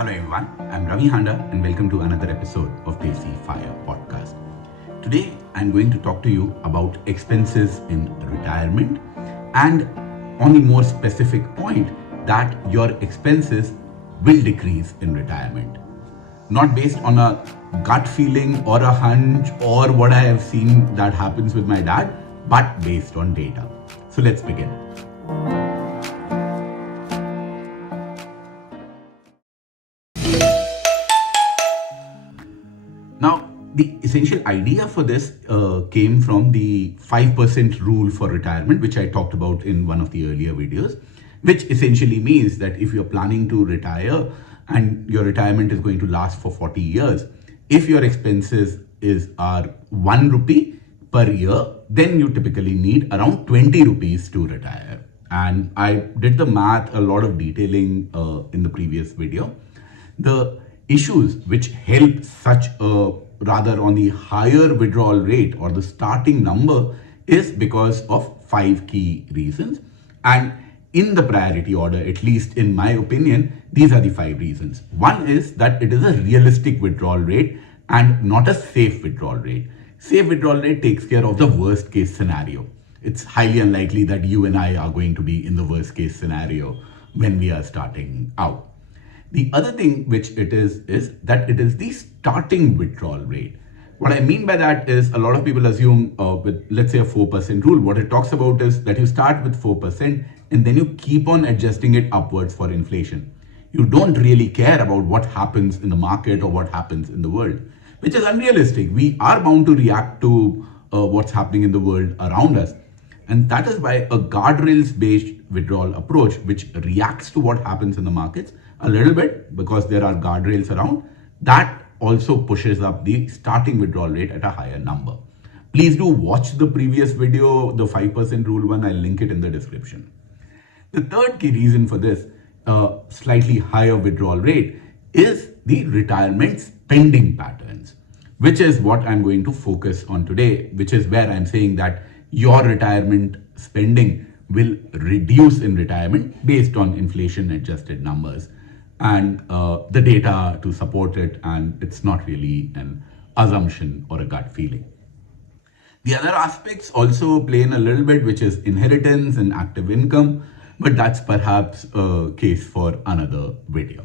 Hello everyone, I'm Ravi Handa and welcome to another episode of Desi Fire podcast. Today I'm going to talk to you about expenses in retirement and on the more specific point that your expenses will decrease in retirement. Not based on a gut feeling or a hunch or what I have seen that happens with my dad, but based on data. So let's begin. Now, the essential idea for this came from the 5% rule for retirement, which I talked about in one of the earlier videos, which essentially means that if you're planning to retire and your retirement is going to last for 40 years, if your expenses are 1 rupee per year, then you typically need around 20 rupees to retire. And I did the math, a lot of detailing in the previous video. The issues which help such a rather on the higher withdrawal rate or the starting number is because of 5 key reasons. And in the priority order, at least in my opinion, these are the 5 reasons. One is that it is a realistic withdrawal rate and not a safe withdrawal rate. Safe withdrawal rate takes care of the worst case scenario. It's highly unlikely that you and I are going to be in the worst case scenario when we are starting out. The other thing which it is that it is the starting withdrawal rate. What I mean by that is a lot of people assume with let's say a 4% rule, what it talks about is that you start with 4% and then you keep on adjusting it upwards for inflation. You don't really care about what happens in the market or what happens in the world, which is unrealistic. We are bound to react to what's happening in the world around us. And that is why a guardrails based withdrawal approach, which reacts to what happens in the markets a little bit because there are guardrails around, that also pushes up the starting withdrawal rate at a higher number. Please do watch the previous video, the 5% rule one, I'll link it in the description. The third key reason for this slightly higher withdrawal rate is the retirement spending patterns, which is what I'm going to focus on today, which is where I'm saying that your retirement spending will reduce in retirement based on inflation adjusted numbers and the data to support it, and it's not really an assumption or a gut feeling. The other aspects also play in a little bit, which is inheritance and active income, but that's perhaps a case for another video.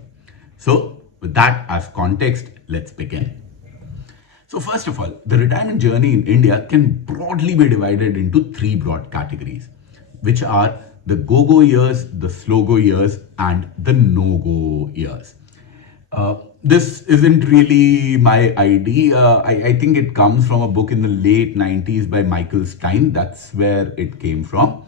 So with that as context, let's begin. So first of all, the retirement journey in India can broadly be divided into 3 broad categories, which are the go-go years, the slow-go years, and the no-go years. This isn't really my idea. I think it comes from a book in the late 90s by Michael Stein. That's where it came from.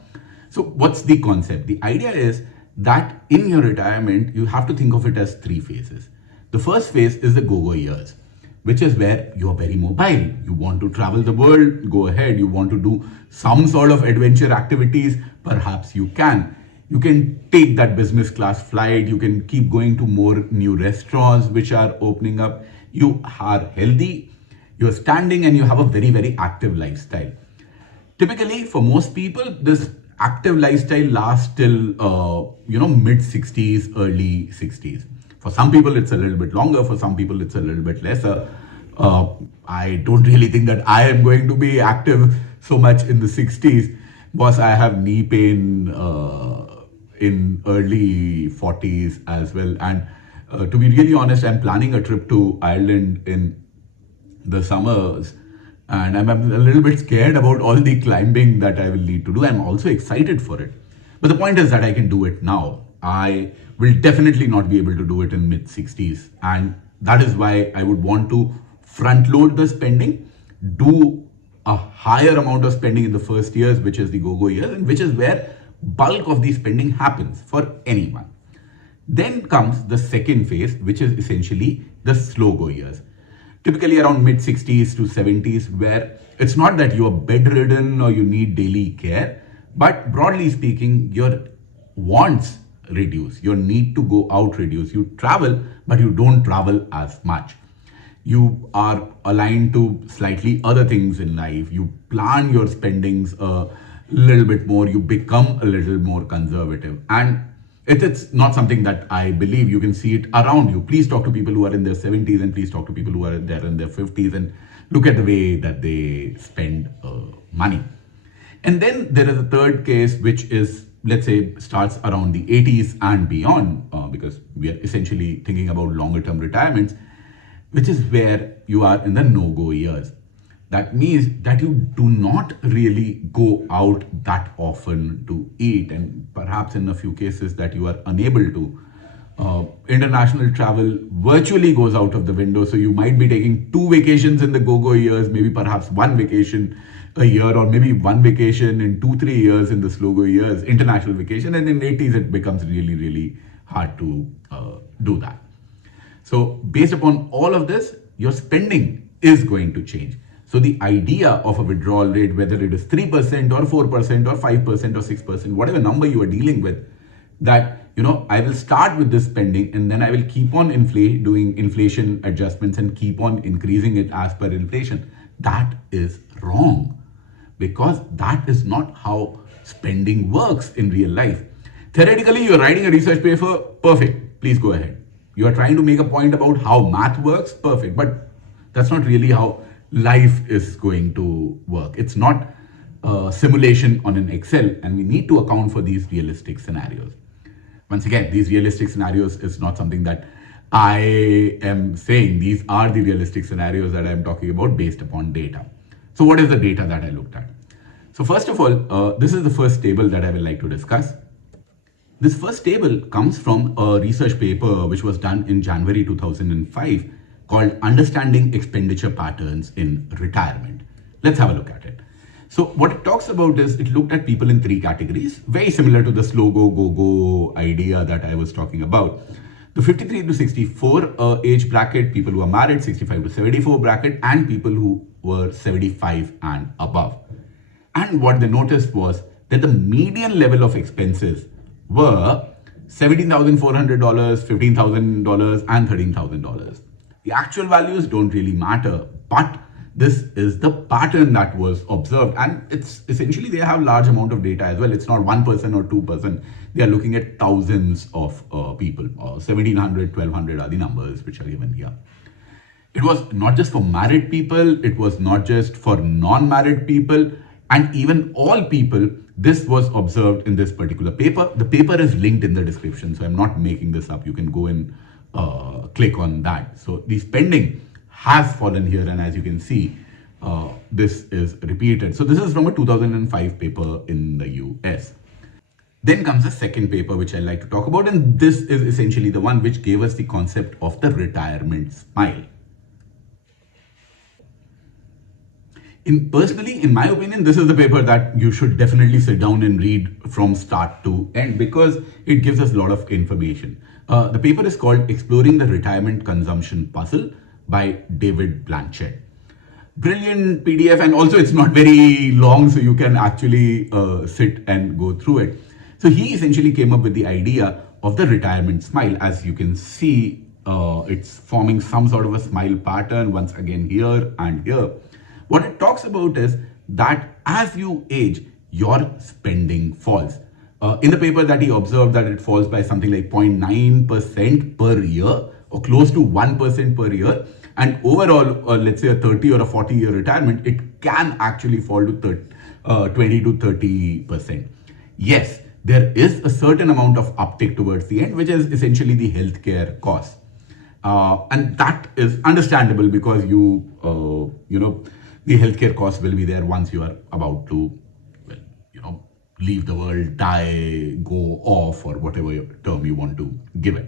So what's the concept? The idea is that in your retirement, you have to think of it as 3 phases. The first phase is the go-go years, which is where you're very mobile. You want to travel the world, go ahead. You want to do some sort of adventure activities, perhaps you can. You can take that business class flight. You can keep going to more new restaurants which are opening up. You are healthy, you're standing, and you have a very, very active lifestyle. Typically, for most people, this active lifestyle lasts till mid 60s, early 60s. For some people, it's a little bit longer. For some people, it's a little bit lesser. I don't really think that I am going to be active so much in the 60s. Boss, I have knee pain in early 40s as well. And to be really honest, I'm planning a trip to Ireland in the summers. And I'm a little bit scared about all the climbing that I will need to do. I'm also excited for it. But the point is that I can do it now. I will definitely not be able to do it in mid 60s. And that is why I would want to front load the spending, do a higher amount of spending in the first years, which is the go-go years, and which is where bulk of the spending happens for anyone. Then comes the second phase, which is essentially the slow-go years. Typically around mid 60s to 70s, where it's not that you're bedridden or you need daily care, but broadly speaking, your wants reduce, your need to go out reduce. You travel, but you don't travel as much. You are aligned to slightly other things in life. You plan your spendings a little bit more. You become a little more conservative. And It's not something that I believe. You can see it around you. Please talk to people who are in their 70s and please talk to people who are there in their 50s and look at the way that they spend money. And then there is a third case, which is, let's say, starts around the 80s and beyond, because we are essentially thinking about longer term retirements, which is where you are in the no-go years. That means that you do not really go out that often to eat, and perhaps in a few cases that you are unable to. International travel virtually goes out of the window, so you might be taking 2 vacations in the go-go years, maybe perhaps 1 vacation a year, or maybe 1 vacation in 2-3 years in the slow-go years, international vacation, and in 80s it becomes really, really hard to do that. So based upon all of this, your spending is going to change. So the idea of a withdrawal rate, whether it is 3% or 4% or 5% or 6%, whatever number you are dealing with, that, I will start with this spending and then I will keep on doing inflation adjustments and keep on increasing it as per inflation. That is wrong, because that is not how spending works in real life. Theoretically, you're writing a research paper, perfect, please go ahead. You are trying to make a point about how math works, perfect, but that's not really how life is going to work. It's not a simulation on an Excel, and we need to account for these realistic scenarios. Once again, these realistic scenarios is not something that I am saying. These are the realistic scenarios that I'm talking about based upon data. So what is the data that I looked at? So first of all, this is the first table that I would like to discuss. This first table comes from a research paper which was done in January 2005 called Understanding Expenditure Patterns in Retirement. Let's have a look at it. So what it talks about is, it looked at people in 3 categories, very similar to the slow go idea that I was talking about. The 53 to 64 age bracket, people who are married, 65 to 74 bracket, and people who were 75 and above. And what they noticed was that the median level of expenses were $17,400, $15,000, and $13,000. The actual values don't really matter, but this is the pattern that was observed, and it's essentially they have large amount of data as well. It's not 1% or 2%. They are looking at thousands of people. 1,700, 1,200 are the numbers which are given here. It was not just for married people. It was not just for non-married people, and even all people. This was observed in this particular paper. The paper is linked in the description, so I'm not making this up. You can go and click on that. So the spending has fallen here, and as you can see, this is repeated. So this is from a 2005 paper in the US. Then comes the second paper which I like to talk about, and this is essentially the one which gave us the concept of the retirement smile. Personally, in my opinion, this is the paper that you should definitely sit down and read from start to end, because it gives us a lot of information. The paper is called Exploring the Retirement Consumption Puzzle by David Blanchett. Brilliant PDF, and also it's not very long, so you can actually sit and go through it. So he essentially came up with the idea of the retirement smile. As you can see, it's forming some sort of a smile pattern once again here and here. What it talks about is that as you age, your spending falls. In the paper that he observed that it falls by something like 0.9% per year, or close to 1% per year. And overall, let's say a 30 or a 40-year retirement, it can actually fall to 20 to 30%. Yes, there is a certain amount of uptick towards the end, which is essentially the healthcare costs. And that is understandable, because the healthcare costs will be there once you are about to, leave the world, die, go off, or whatever term you want to give it.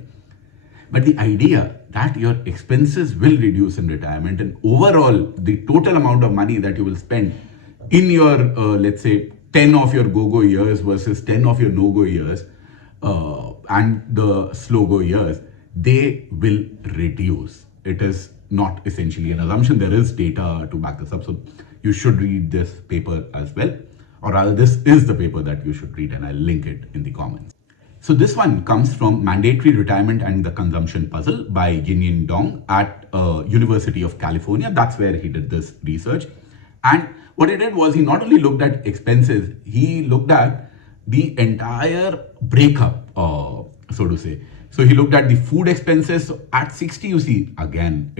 But the idea that your expenses will reduce in retirement, and overall the total amount of money that you will spend in your, let's say, 10 of your go-go years versus 10 of your no-go years and the slow-go years, they will reduce. It is not essentially an assumption. There is data to back this up. So you should read this paper as well. Or rather, this is the paper that you should read, and I'll link it in the comments. So this one comes from Mandatory Retirement and the Consumption Puzzle by Yin Dong at University of California. That's where he did this research. And what he did was, he not only looked at expenses, he looked at the entire breakup so to say. So he looked at the food expenses. So at 60, you see, again,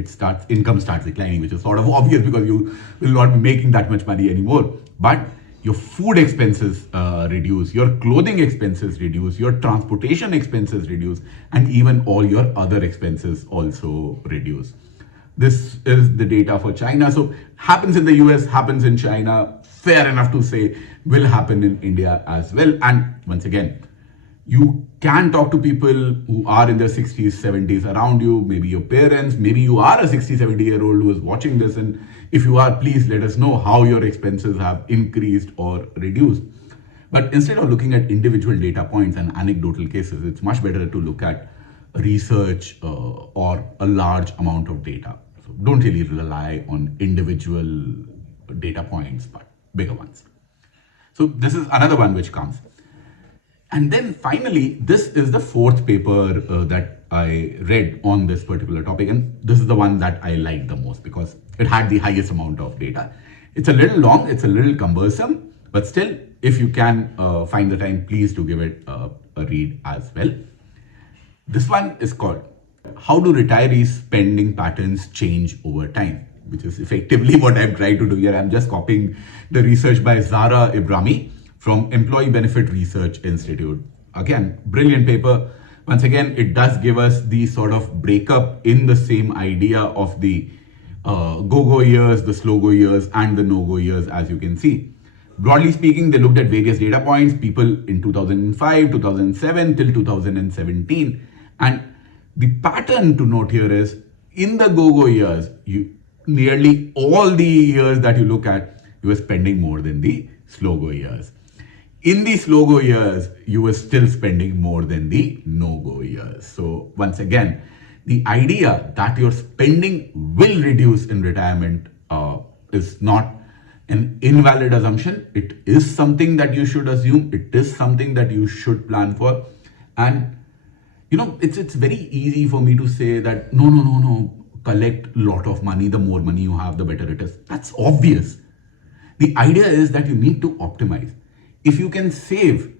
income starts declining, which is sort of obvious because you will not be making that much money anymore. But your food expenses reduce, your clothing expenses reduce, your transportation expenses reduce, and even all your other expenses also reduce. This is the data for China. So happens in the US, happens in China, fair enough to say, will happen in India as well. And once again, you can talk to people who are in their 60s, 70s around you, maybe your parents, maybe you are a 60, 70-year-old who is watching this. And if you are, please let us know how your expenses have increased or reduced. But instead of looking at individual data points and anecdotal cases, it's much better to look at research or a large amount of data. So don't really rely on individual data points, but bigger ones. So this is another one which comes. And then finally, this is the fourth paper that I read on this particular topic. And this is the one that I liked the most because it had the highest amount of data. It's a little long, it's a little cumbersome, but still, if you can find the time, please do give it a read as well. This one is called How Do Retirees' Spending Patterns Change Over Time? Which is effectively what I'm trying to do here. I'm just copying the research by Zara Ibrahimi from Employee Benefit Research Institute. Again, brilliant paper. Once again, it does give us the sort of breakup in the same idea of the go-go years, the slow-go years, and the no-go years, as you can see. Broadly speaking, they looked at various data points, people in 2005, 2007 till 2017. And the pattern to note here is, in the go-go years, nearly all the years that you look at, you were spending more than the slow-go years. In the slow-go years, you were still spending more than the no-go years. So once again, the idea that your spending will reduce in retirement is not an invalid assumption. It is something that you should assume. It is something that you should plan for. And it's very easy for me to say that no, collect a lot of money. The more money you have, the better it is. That's obvious. The idea is that you need to optimize. If you can save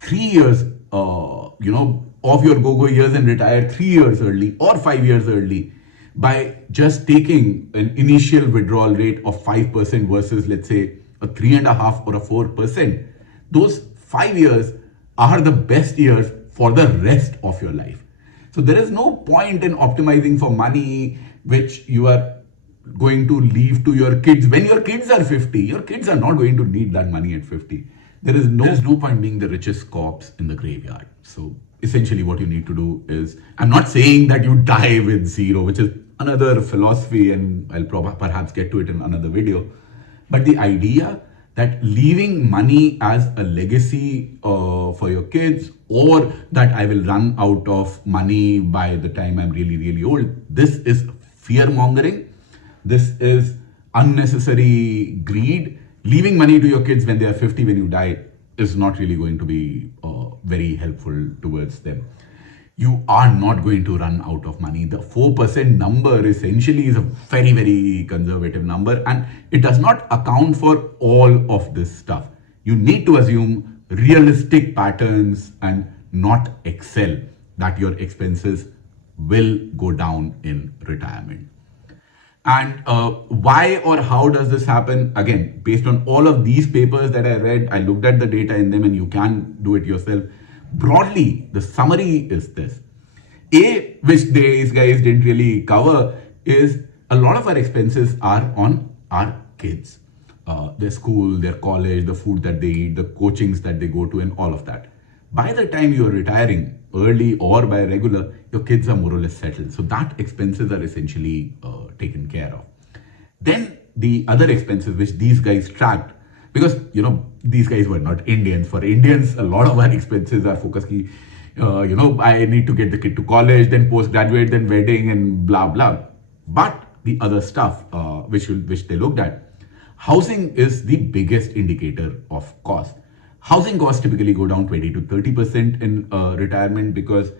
3 years, of your go-go years and retire 3 years early or 5 years early by just taking an initial withdrawal rate of 5% versus, let's say, a 3.5% or a 4%, those 5 years are the best years for the rest of your life. So there is no point in optimizing for money which you are going to leave to your kids when your kids are 50. Your kids are not going to need that money at 50. There is no point being the richest corpse in the graveyard. So essentially what you need to do is, I'm not saying that you die with zero, which is another philosophy, and I'll perhaps get to it in another video. But the idea that leaving money as a legacy for your kids, or that I will run out of money by the time I'm really, really old, this is fear mongering. This is unnecessary greed. Leaving money to your kids when they are 50, when you die, is not really going to be very helpful towards them. You are not going to run out of money. The 4% number essentially is a very, very conservative number, and it does not account for all of this stuff. You need to assume realistic patterns and not excel that your expenses will go down in retirement. And why or how does this happen? Again, based on all of these papers that I read, I looked at the data in them, and you can do it yourself. Broadly, the summary is this. Which these guys didn't really cover, is a lot of our expenses are on our kids. Their school, their college, the food that they eat, the coachings that they go to, and all of that. By the time you're retiring, early or by regular, your kids are more or less settled. So that expenses are essentially taken care of. Then the other expenses which these guys tracked, because these guys were not Indians. For Indians, a lot of our expenses are focus key. I need to get the kid to college, then postgraduate, then wedding, and blah blah. But the other stuff which they looked at, housing is the biggest indicator of cost. Housing costs typically go down 20 to 30% in retirement because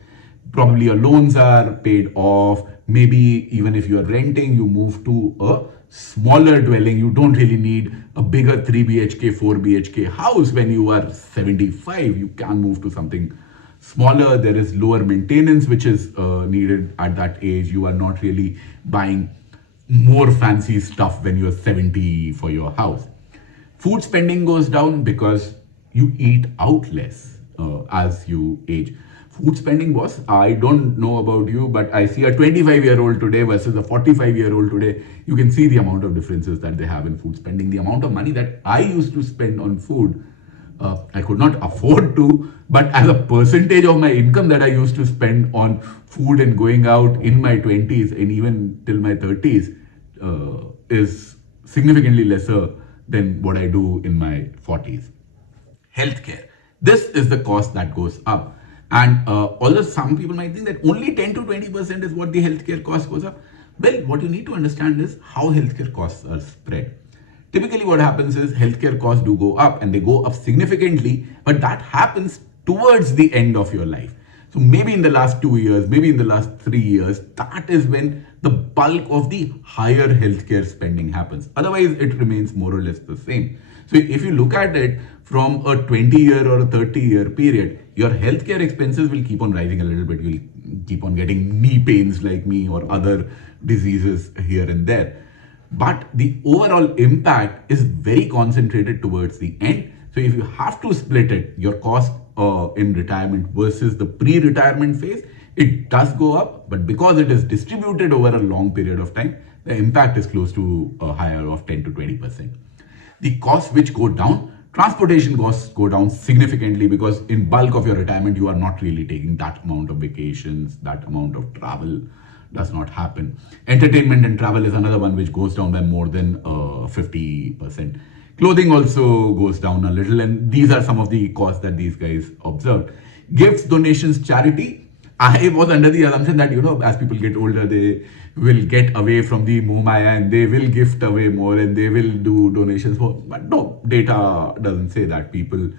probably your loans are paid off. Maybe even if you are renting, you move to a smaller dwelling. You don't really need a bigger 3 BHK, 4 BHK house when you are 75. You can move to something smaller. There is lower maintenance which is needed at that age. You are not really buying more fancy stuff when you're 70 for your house. Food spending goes down because you eat out less as you age. Food spending, boss, I don't know about you, but I see a 25-year-old today versus a 45-year-old today. You can see the amount of differences that they have in food spending. The amount of money that I used to spend on food, I could not afford to, but as a percentage of my income that I used to spend on food and going out in my 20s and even till my 30s is significantly lesser than what I do in my 40s. Healthcare. This is the cost that goes up. And although some people might think that only 10 to 20% is what the healthcare cost goes up, well, what you need to understand is how healthcare costs are spread. Typically what happens is healthcare costs do go up and they go up significantly, but that happens towards the end of your life. So maybe in the last 2 years, maybe in the last 3 years, that is when the bulk of the higher healthcare spending happens. Otherwise, it remains more or less the same. So if you look at it from a 20-year or a 30-year period, your healthcare expenses will keep on rising a little bit. You'll keep on getting knee pains like me or other diseases here and there. But the overall impact is very concentrated towards the end. So if you have to split it, your cost in retirement versus the pre-retirement phase, it does go up, but because it is distributed over a long period of time, the impact is close to a higher of 10 to 20%. The costs which go down, transportation costs go down significantly because in bulk of your retirement, you are not really taking that amount of vacations, that amount of travel does not happen. Entertainment and travel is another one which goes down by more than 50%. Clothing also goes down a little, and these are some of the costs that these guys observed. Gifts, donations, charity. I was under the assumption that, as people get older, they will get away from the Mumaya and they will gift away more and they will do donations more. But no, data doesn't say that. People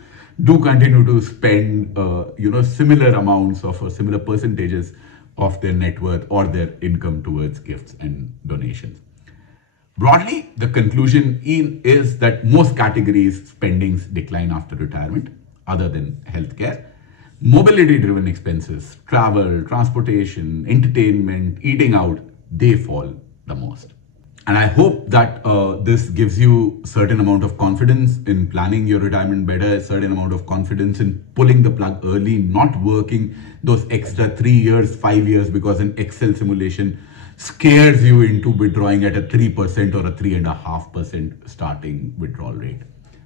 do continue to spend, similar amounts of similar percentages of their net worth or their income towards gifts and donations. Broadly, the conclusion is that most categories spendings decline after retirement, other than healthcare. Mobility-driven expenses, travel, transportation, entertainment, eating out, they fall the most. And I hope that this gives you a certain amount of confidence in planning your retirement better, a certain amount of confidence in pulling the plug early, not working those extra 3 years, 5 years because an Excel simulation scares you into withdrawing at a 3% or a 3.5% starting withdrawal rate.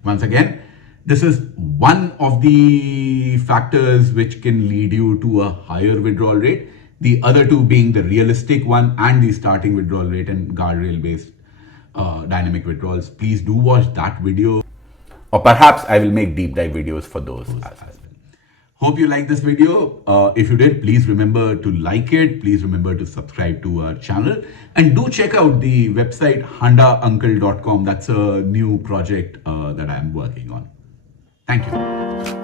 Once again, this is one of the factors which can lead you to a higher withdrawal rate. The other two being the realistic one and the starting withdrawal rate and guardrail based dynamic withdrawals. Please do watch that video. Or perhaps I will make deep dive videos for those as well. Hope you liked this video. If you did, please remember to like it. Please remember to subscribe to our channel. And do check out the website handauncle.com. That's a new project that I'm working on. Thank you.